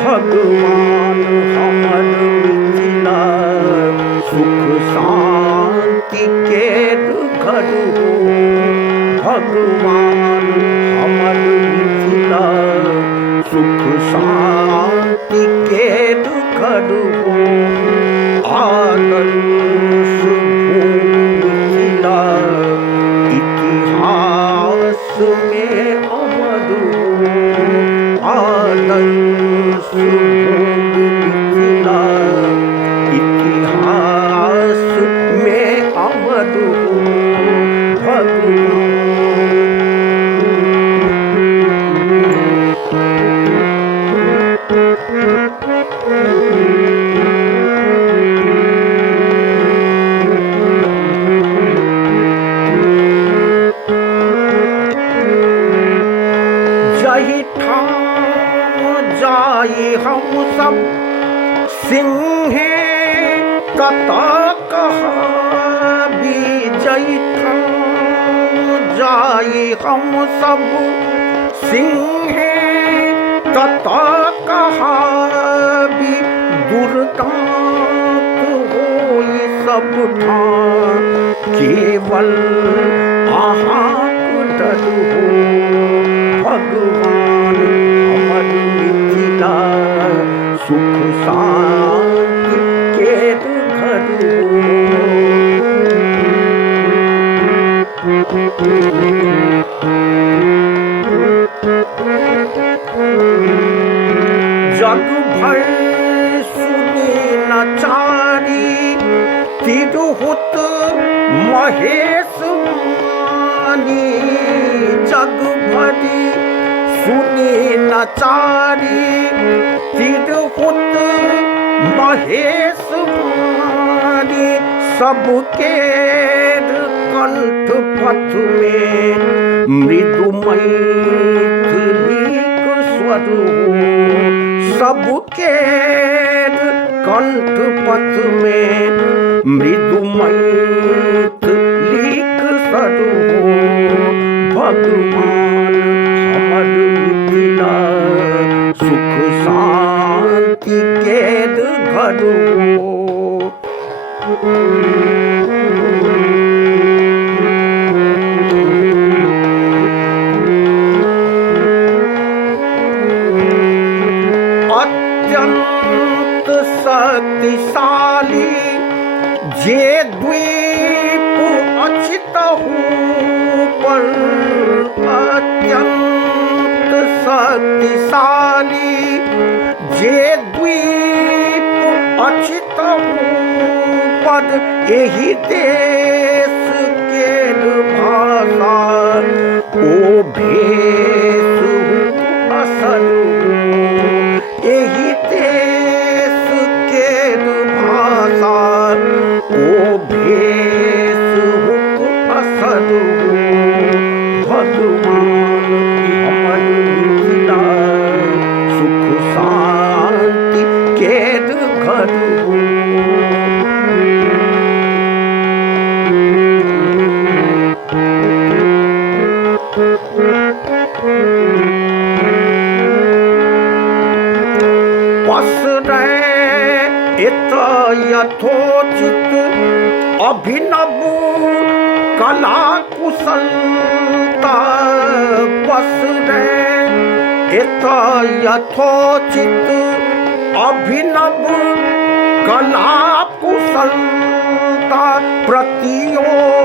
भगवान हमर मिथिला सुख शांति केर घर हो। भगवान हमर मिथिला सुख शांति केर घर हो। आदर्श भूमि मिथिला इतिहास में अमर हो। आदर्श भूमि मिथिला इतिहास में अमर हो। भगवान जही ठाम जाई हम सब सिंहे कता कहाबी। जही ठाम जाई हम सब सिंहे कता कहाबी। दुर्दांत होई सब ठाम केवल आहाक डर हो। भगवान हमर मिथिला सुख शांति केर घर हो। जग भर सुनी नचारी तिरहुत महेश मानी। जग भरी सुनी नचारी तिरहुत महेश मानी। सबके कंठ पथ में मृदुमयी स्वर हो। सबके कंठ पथ में मृदुमयी स्वर हो। भगवान हमर मिथिला सुख शांति केर घर हो। अत्यंत शक्तिशाली जे द्वीप अछितहु पर। अत्यंत शक्तिशाली जे द्वीप अछितहु पर। एहि देश केर भाषा ओ भेष असल हो। एहि देश केर भाषा ओ भेष असल हो। भगवान हमर मिथिला सुख शांति केर घर हो। पसरै इत यथोचित अभिनव कला कुशलता। पसरै इत यथोचित अभिनव कला कुशलता। प्रतियोगिता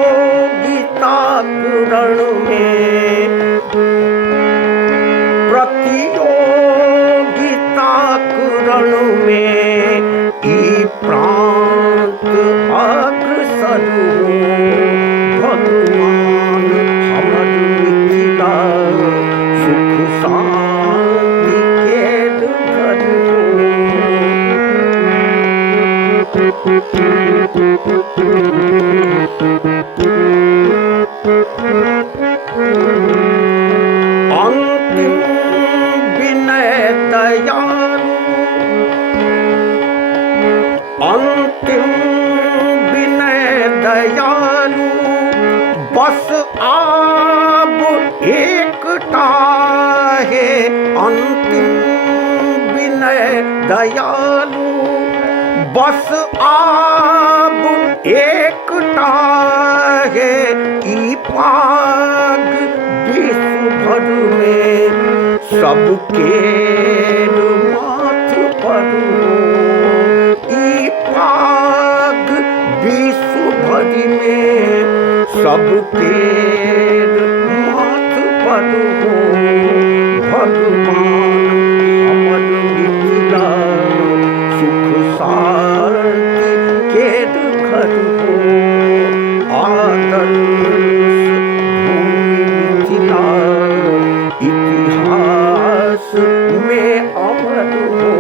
रण में प्रतियोगिता रण में ई प्रांत अग्रसर हो। भगवान हमर मिथिला सुख शांति केर घर हो। अंतिम विनय दयालु अंतिम विनय दयालु बस आब एकटा है अंतिम विनय दयालु बस आब एकटा है ई पाग विश्व भर में सबके माथ पर ई पाग विश्व भर में सबके माथ पर हो भगवान हमर मिथिला सुख शांति केर घर हो आदर्श भूमि मिथिला इतिहास में अमर हो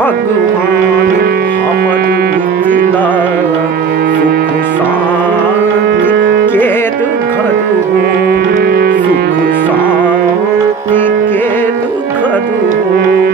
भगवान हमर मिथिला सुख शांति केर घर हो सुख शांति केर घर हो।